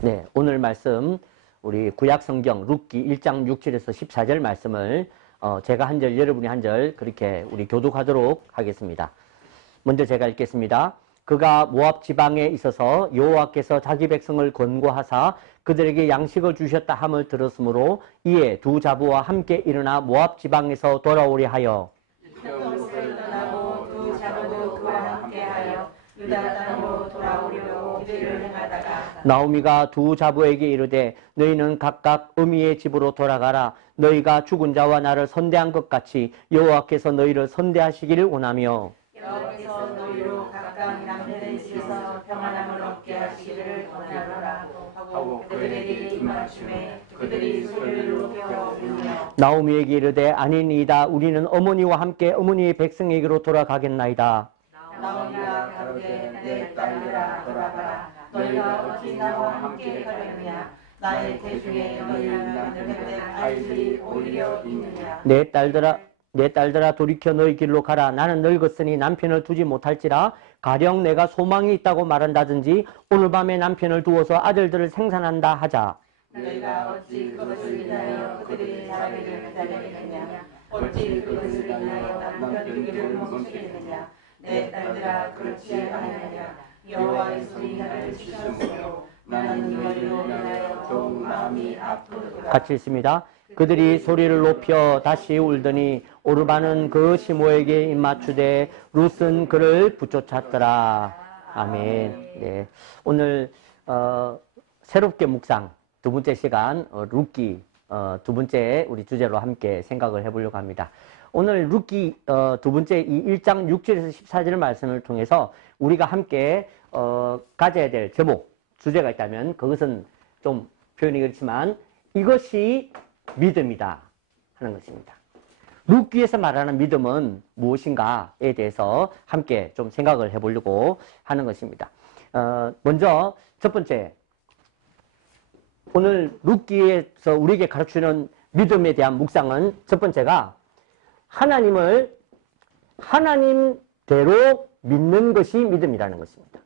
네, 오늘 말씀 우리 구약성경 룻기 1장 6절에서 14절 말씀을 제가 한 절, 여러분이 한 절 그렇게 우리 교독하도록 하겠습니다. 먼저 제가 읽겠습니다. 그가 모압 지방에 있어서 여호와께서 자기 백성을 권고하사 그들에게 양식을 주셨다 함을 들었으므로 이에 두 자부와 함께 일어나 모압 지방에서 돌아오려 하여 것을 떠나고 두 자부도 그와 함께하여 유다 땅으로 돌아오려고 길을 행하다가 나오미가 두 자부에게 이르되 너희는 각각 어미의 집으로 돌아가라. 너희가 죽은 자와 나를 선대한 것 같이 여호와께서 너희를 선대하시기를 원하며 여호와께서 너희로 각각 남편의 집에서 평안함을 얻게 하시기를 원하노라 하고 그들에게 입맞춤에 그들이 소리를 높여 울며 나오미에게 이르되 아니니이다. 우리는 어머니와 함께 어머니의 백성에게로 돌아가겠나이다. 나오미가 가로되 내 딸들아 돌아가라. 너희가 어찌 나와 함께 가려느냐. 나의 태중에 너희를 만들게 아이들이 오히려 있느냐. 내 딸들아 돌이켜 너희 길로 가라. 나는 늙었으니 남편을 두지 못할지라. 가령 내가 소망이 있다고 말한다든지 오늘 밤에 남편을 두어서 아들들을 생산한다 하자. 너희가 어찌 그것을 인하여 그들이 자기를 기다리느냐. 어찌 그것을 인하여 남편 두기를 멈추겠느냐. 내 딸들아 그렇지 아니하냐. 여호와의 손이 나를 치셨으므로 나는 너희로 인하여 더욱 마음이 아프도다. 같이 읽습니다. 그들이 소리를 높여 다시 울더니 오르바는 그 시모에게 입맞추되 룻은 그를 붙쫓았더라. 아멘. 네. 오늘 새롭게 묵상 두 번째 시간 룻기 두 번째 우리 주제로 함께 생각을 해보려고 합니다. 오늘 룻기 두 번째 이 1장 6절에서 14절 말씀을 통해서 우리가 함께 가져야 될 제목, 주제가 있다면 그것은 좀 표현이 그렇지만 이것이 믿음이다 하는 것입니다. 룻기에서 말하는 믿음은 무엇인가에 대해서 함께 좀 생각을 해보려고 하는 것입니다. 먼저 첫 번째, 오늘 룻기에서 우리에게 가르치는 믿음에 대한 묵상은 첫 번째가 하나님을 하나님대로 믿는 것이 믿음이라는 것입니다.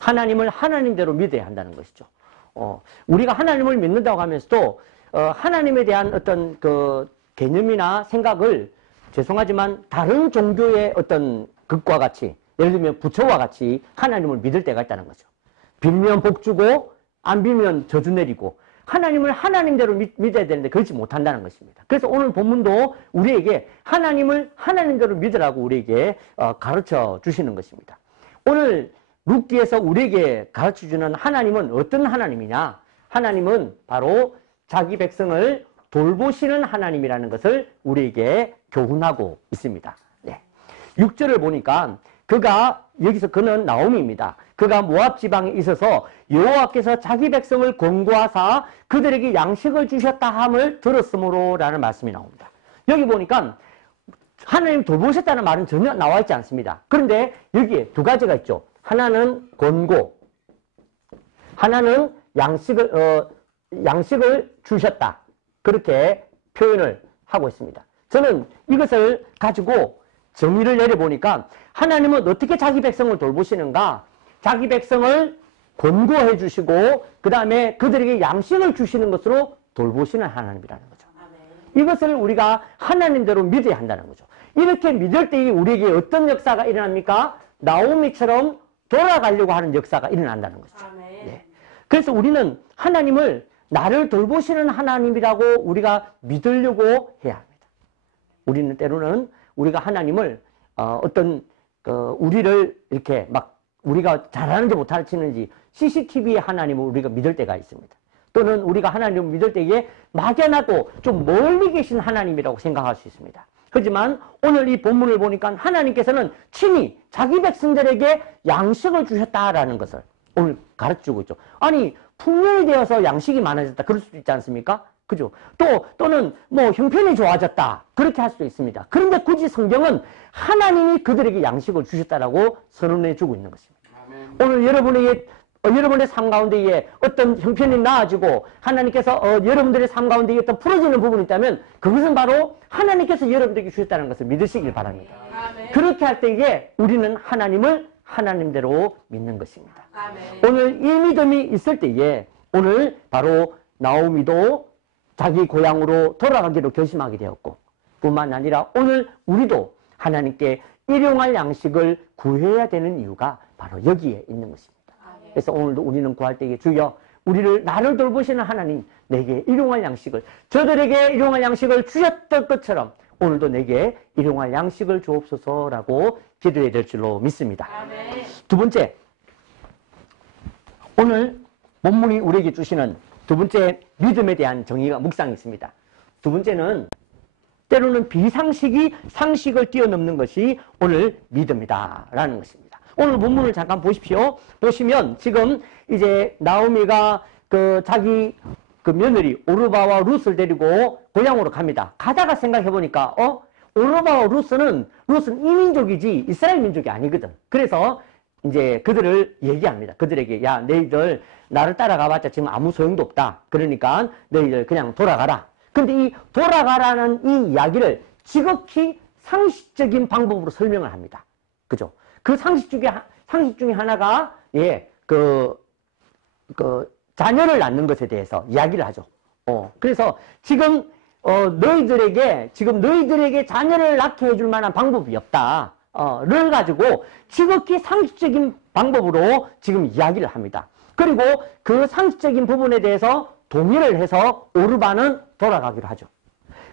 하나님을 하나님대로 믿어야 한다는 것이죠. 우리가 하나님을 믿는다고 하면서도 하나님에 대한 어떤 그 개념이나 생각을 죄송하지만 다른 종교의 어떤 것과 같이 예를 들면 부처와 같이 하나님을 믿을 때가 있다는 거죠. 빌면 복 주고 안 빌면 저주 내리고 하나님을 하나님대로 믿어야 되는데 그렇지 못한다는 것입니다. 그래서 오늘 본문도 우리에게 하나님을 하나님대로 믿으라고 우리에게 가르쳐 주시는 것입니다. 오늘 룻기에서 우리에게 가르쳐주는 하나님은 어떤 하나님이냐? 하나님은 바로 자기 백성을 돌보시는 하나님이라는 것을 우리에게 교훈하고 있습니다. 네. 6절을 보니까 여기서 그는 나오미입니다. 그가 모압 지방에 있어서 여호와께서 자기 백성을 권고하사 그들에게 양식을 주셨다 함을 들었으므로 라는 말씀이 나옵니다. 여기 보니까 하나님 돌보셨다는 말은 전혀 나와 있지 않습니다. 그런데 여기에 두 가지가 있죠. 하나는 권고, 하나는 양식을 주셨다. 그렇게 표현을 하고 있습니다. 저는 이것을 가지고 정의를 내려보니까 하나님은 어떻게 자기 백성을 돌보시는가? 자기 백성을 권고해 주시고 그 다음에 그들에게 양식을 주시는 것으로 돌보시는 하나님이라는 거죠. 이것을 우리가 하나님대로 믿어야 한다는 거죠. 이렇게 믿을 때 우리에게 어떤 역사가 일어납니까? 나오미처럼 돌아가려고 하는 역사가 일어난다는 거죠. 네. 그래서 우리는 하나님을 나를 돌보시는 하나님이라고 우리가 믿으려고 해야 합니다. 우리는 때로는 우리가 하나님을 우리를 이렇게 막 우리가 잘하는지 못하는지 CCTV의 하나님을 우리가 믿을 때가 있습니다. 또는 우리가 하나님을 믿을 때에 막연하고 좀 멀리 계신 하나님이라고 생각할 수 있습니다. 하지만 오늘 이 본문을 보니까 하나님께서는 친히 자기 백성들에게 양식을 주셨다라는 것을 오늘 가르쳐주고 있죠. 아니 풍년이 되어서 양식이 많아졌다 그럴 수도 있지 않습니까? 그죠? 또는 뭐 형편이 좋아졌다 그렇게 할 수도 있습니다. 그런데 굳이 성경은 하나님이 그들에게 양식을 주셨다라고 선언해 주고 있는 것입니다. 아멘. 오늘 여러분의 삶 가운데에 어떤 형편이 나아지고 하나님께서 여러분들의 삶 가운데에 어떤 풀어지는 부분이 있다면 그것은 바로 하나님께서 여러분들에게 주셨다는 것을 믿으시길 바랍니다. 아멘. 그렇게 할 때에 우리는 하나님을 하나님대로 믿는 것입니다. 아멘. 오늘 이 믿음이 있을 때에 오늘 바로 나오미도 자기 고향으로 돌아가기로 결심하게 되었고, 뿐만 아니라 오늘 우리도 하나님께 일용할 양식을 구해야 되는 이유가 바로 여기에 있는 것입니다. 아멘. 그래서 오늘도 우리는 구할 때에 주여 나를 돌보시는 하나님, 내게 일용할 양식을, 저들에게 일용할 양식을 주셨던 것처럼 오늘도 내게 일용할 양식을 주옵소서라고 기도해야 될 줄로 믿습니다. 아멘. 두 번째, 오늘 본문이 우리에게 주시는 두 번째 믿음에 대한 정의가 묵상이 있습니다. 두 번째는 때로는 비상식이 상식을 뛰어넘는 것이 오늘 믿음이다라는 것입니다. 오늘 본문을 잠깐 보십시오. 보시면 지금 이제 나오미가 자기 며느리 오르바와 룻을 데리고 고향으로 갑니다. 가다가 생각해 보니까 오르바와 룻은 이민족이지 이스라엘 민족이 아니거든. 그래서 이제 그들을 얘기합니다. 그들에게 야, 너희들 나를 따라가봤자 지금 아무 소용도 없다. 그러니까 너희들 그냥 돌아가라. 근데 이 돌아가라는 이 이야기를 지극히 상식적인 방법으로 설명을 합니다. 그죠? 그 상식 중에 하나가 자녀를 낳는 것에 대해서 이야기를 하죠. 그래서 지금 너희들에게 자녀를 낳게 해줄 만한 방법이 없다. 를 가지고 지극히 상식적인 방법으로 지금 이야기를 합니다. 그리고 그 상식적인 부분에 대해서 동의를 해서 오르바는 돌아가기로 하죠.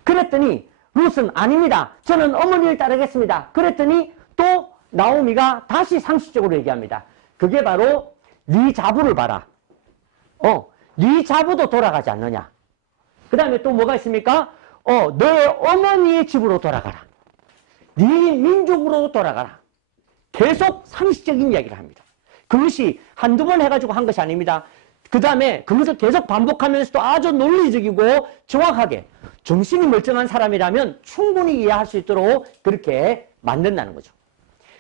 그랬더니 룻은 아닙니다. 저는 어머니를 따르겠습니다. 그랬더니 또 나오미가 다시 상식적으로 얘기합니다. 그게 바로 네 자부를 봐라. 네 자부도 돌아가지 않느냐. 그 다음에 또 뭐가 있습니까? 너의 어머니의 집으로 돌아가라. 네 민족으로 돌아가라. 계속 상식적인 이야기를 합니다. 그것이 한두 번 해가지고 한 것이 아닙니다. 그 다음에 그것을 계속 반복하면서도 아주 논리적이고 정확하게 정신이 멀쩡한 사람이라면 충분히 이해할 수 있도록 그렇게 만든다는 거죠.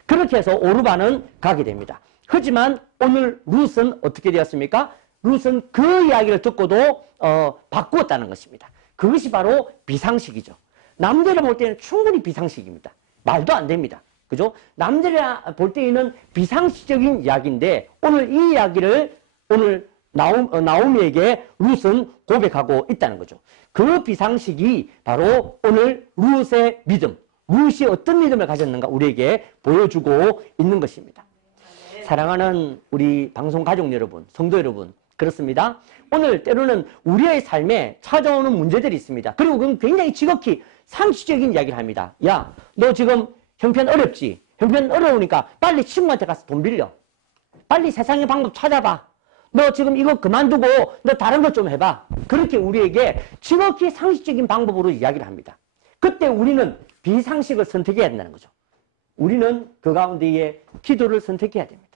그렇게 해서 오르바는 가게 됩니다. 하지만 오늘 룻은 어떻게 되었습니까? 룻은 그 이야기를 듣고도 바꾸었다는 것입니다. 그것이 바로 비상식이죠. 남들이 볼 때는 충분히 비상식입니다. 말도 안 됩니다. 그죠? 남들이 볼 때에는 비상식적인 이야기인데 오늘 이 이야기를 오늘 나오미에게 룻은 고백하고 있다는 거죠. 그 비상식이 바로 오늘 룻의 믿음, 룻이 어떤 믿음을 가졌는가 우리에게 보여주고 있는 것입니다. 사랑하는 우리 방송 가족 여러분, 성도 여러분, 그렇습니다. 오늘 때로는 우리의 삶에 찾아오는 문제들이 있습니다. 그리고 그건 굉장히 지극히 상식적인 이야기를 합니다. 야, 너 지금 형편 어렵지? 형편 어려우니까 빨리 친구한테 가서 돈 빌려. 빨리 세상의 방법 찾아봐. 너 지금 이거 그만두고 너 다른 것 좀 해봐. 그렇게 우리에게 지극히 상식적인 방법으로 이야기를 합니다. 그때 우리는 비상식을 선택해야 된다는 거죠. 우리는 그 가운데에 기도를 선택해야 됩니다.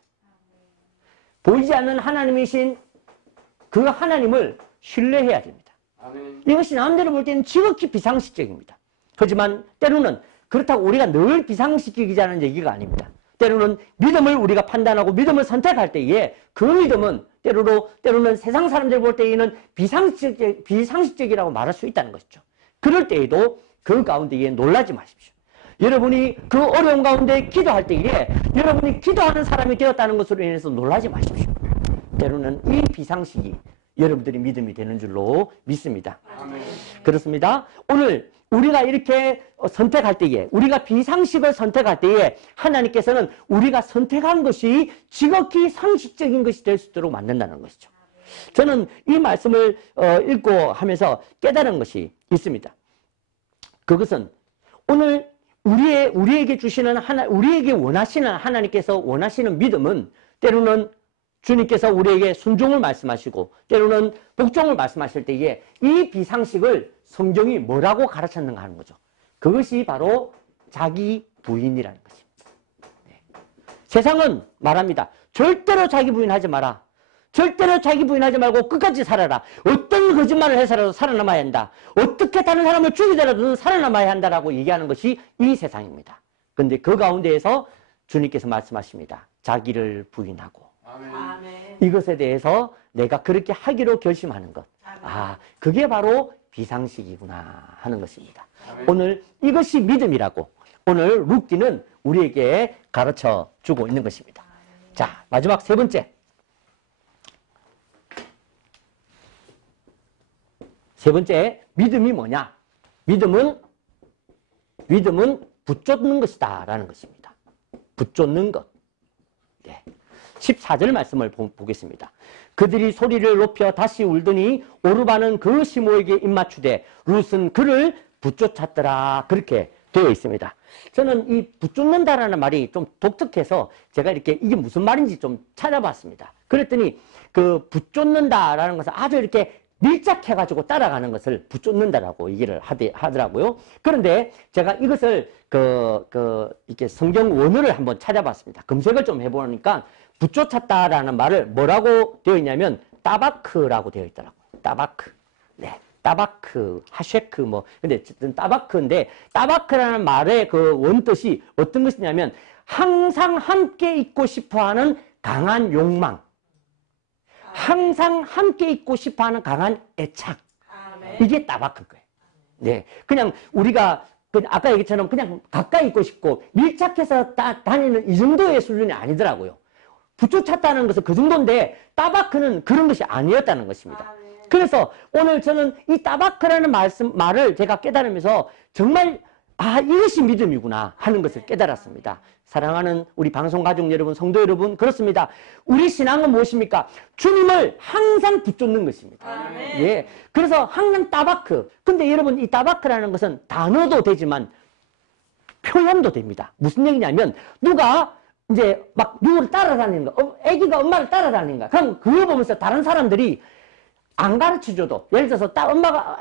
보이지 않는 하나님이신 그 하나님을 신뢰해야 됩니다. 아멘. 이것이 남들을 볼 때는 지극히 비상식적입니다. 하지만 때로는 그렇다고 우리가 늘 비상식적이자는 얘기가 아닙니다. 때로는 믿음을 우리가 판단하고 믿음을 선택할 때에 그 믿음은 때로는 세상 사람들 볼 때에는 비상식적이라고 말할 수 있다는 것이죠. 그럴 때에도 그 가운데에 놀라지 마십시오. 여러분이 그 어려운 가운데 기도할 때에 여러분이 기도하는 사람이 되었다는 것으로 인해서 놀라지 마십시오. 때로는 이 비상식이 여러분들이 믿음이 되는 줄로 믿습니다. 아멘. 그렇습니다. 오늘 우리가 이렇게 선택할 때에 우리가 비상식을 선택할 때에 하나님께서는 우리가 선택한 것이 지극히 상식적인 것이 될 수 있도록 만든다는 것이죠. 저는 이 말씀을 읽고 하면서 깨달은 것이 있습니다. 그것은 오늘 우리에게 주시는 우리에게 원하시는 하나님께서 원하시는 믿음은 때로는 주님께서 우리에게 순종을 말씀하시고 때로는 복종을 말씀하실 때에 이 비상식을 성경이 뭐라고 가르쳤는가 하는 거죠. 그것이 바로 자기 부인이라는 것입니다. 네. 세상은 말합니다. 절대로 자기 부인하지 마라. 절대로 자기 부인하지 말고 끝까지 살아라. 어떤 거짓말을 해서라도 살아남아야 한다. 어떻게 다른 사람을 죽이더라도 살아남아야 한다라고 얘기하는 것이 이 세상입니다. 그런데 그 가운데에서 주님께서 말씀하십니다. 자기를 부인하고 아멘. 이것에 대해서 내가 그렇게 하기로 결심하는 것. 그게 바로 비상식이구나 하는 것입니다. 아멘. 오늘 이것이 믿음이라고 오늘 룻기는 우리에게 가르쳐 주고 있는 것입니다. 자, 마지막 세 번째. 세 번째, 믿음이 뭐냐? 믿음은 붙쫓는 것이다 라는 것입니다. 붙쫓는 것. 네. 14절 말씀을 보겠습니다. 그들이 소리를 높여 다시 울더니 오르바는 그 시모에게 입맞추되 룻은 그를 붙쫓았더라. 그렇게 되어 있습니다. 저는 이 붙쫓는다라는 말이 좀 독특해서 제가 이렇게 이게 무슨 말인지 좀 찾아봤습니다. 그랬더니 그 붙쫓는다라는 것은 아주 이렇게 밀착해가지고 따라가는 것을 붙쫓는다라고 얘기를 하더라고요. 그런데 제가 이것을 이렇게 성경 원어를 한번 찾아봤습니다. 검색을 좀 해보니까 붙쫓았다라는 말을 뭐라고 되어 있냐면 따바크라고 되어 있더라고요. 따바크. 네. 따바크, 하쉐크 뭐. 근데 따바크인데 따바크라는 말의 그 원뜻이 어떤 것이냐면 항상 함께 있고 싶어 하는 강한 욕망. 항상 함께 있고 싶어 하는 강한 애착. 이게 따바크인 거예요. 네. 그냥 우리가 아까 얘기처럼 그냥 가까이 있고 싶고 밀착해서 다니는 이 정도의 수준이 아니더라고요. 붙쫓았다는 것은 그 정도인데 따바크는 그런 것이 아니었다는 것입니다. 그래서 오늘 저는 이 따바크라는 말을 제가 깨달으면서 정말 이것이 믿음이구나 하는 것을 깨달았습니다. 사랑하는 우리 방송가족 여러분, 성도 여러분, 그렇습니다. 우리 신앙은 무엇입니까? 주님을 항상 붙쫓는 것입니다. 예. 그래서 항상 따바크. 근데 여러분, 이 따바크라는 것은 단어도 되지만 표현도 됩니다. 무슨 얘기냐면 누가 이제 막 누구를 따라다니는 거, 애기가 엄마를 따라다니는 거야. 그럼 그걸 보면서 다른 사람들이 안 가르쳐줘도, 예를 들어서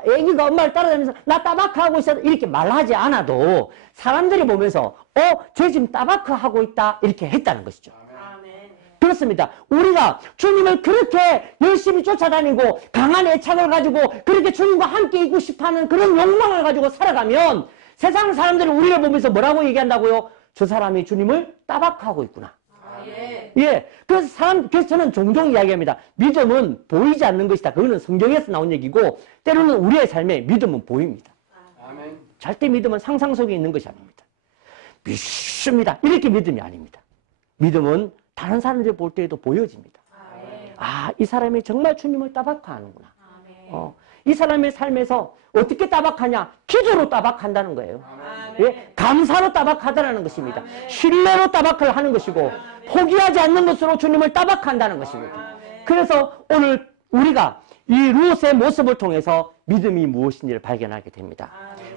애기가 엄마를 따라다니면서 나 따바크 하고 있어 이렇게 말하지 않아도 사람들이 보면서 쟤 지금 따바크 하고 있다 이렇게 했다는 것이죠. 아멘. 그렇습니다. 우리가 주님을 그렇게 열심히 쫓아다니고 강한 애착을 가지고 그렇게 주님과 함께 있고 싶어하는 그런 욕망을 가지고 살아가면 세상 사람들이 우리를 보면서 뭐라고 얘기한다고요? 저 사람이 주님을 따바크하고 있구나. 예. 그래서 저는 종종 이야기합니다. 믿음은 보이지 않는 것이다. 그거는 성경에서 나온 얘기고, 때로는 우리의 삶에 믿음은 보입니다. 아멘. 절대 믿음은 상상 속에 있는 것이 아닙니다. 믿습니다. 이렇게 믿음이 아닙니다. 믿음은 다른 사람들이 볼 때에도 보여집니다. 아멘. 이 사람이 정말 주님을 따박하는구나. 이 사람의 삶에서 어떻게 따박하냐? 기도로 따박한다는 거예요. 예? 감사로 따박하다라는 것입니다. 신뢰로 따박을 하는 것이고 포기하지 않는 것으로 주님을 따박한다는 것입니다. 그래서 오늘 우리가 이 룻의 모습을 통해서 믿음이 무엇인지를 발견하게 됩니다.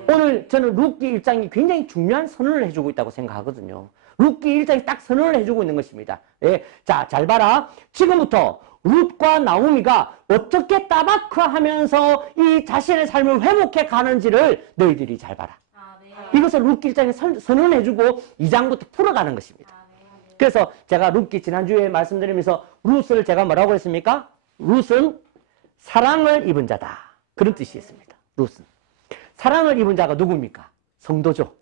오늘 저는 룻기 1장이 굉장히 중요한 선언을 해주고 있다고 생각하거든요. 룻기 1장이 딱 선언을 해주고 있는 것입니다. 예. 자, 잘 봐라. 지금부터 룻과 나오미가 어떻게 따바크하면서 이 자신의 삶을 회복해 가는지를 너희들이 잘 봐라. 이것을 룻기 1장에 선언해주고 2장부터 풀어가는 것입니다. 그래서 제가 룻기 지난주에 말씀드리면서 룻을 제가 뭐라고 했습니까? 룻은 사랑을 입은 자다. 그런 뜻이었습니다. 룻은. 사랑을 입은 자가 누굽니까? 성도죠.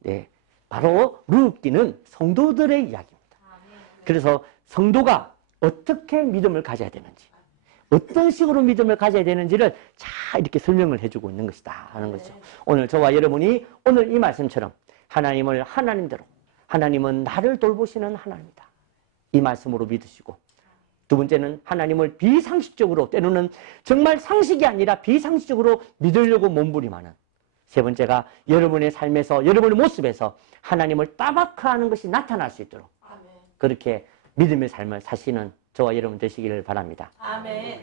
네. 바로 룻기는 성도들의 이야기입니다. 그래서 성도가 어떻게 믿음을 가져야 되는지, 어떤 식으로 믿음을 가져야 되는지를 잘 이렇게 설명을 해주고 있는 것이다 하는 거죠. 오늘 저와 여러분이 오늘 이 말씀처럼 하나님을 하나님대로, 하나님은 나를 돌보시는 하나님이다. 이 말씀으로 믿으시고, 두 번째는 하나님을 비상식적으로, 때로는 정말 상식이 아니라 비상식적으로 믿으려고 몸부림하는, 세 번째가 여러분의 삶에서, 여러분의 모습에서 하나님을 따박하는 것이 나타날 수 있도록 그렇게 믿음의 삶을 사시는 저와 여러분 되시기를 바랍니다. 아멘.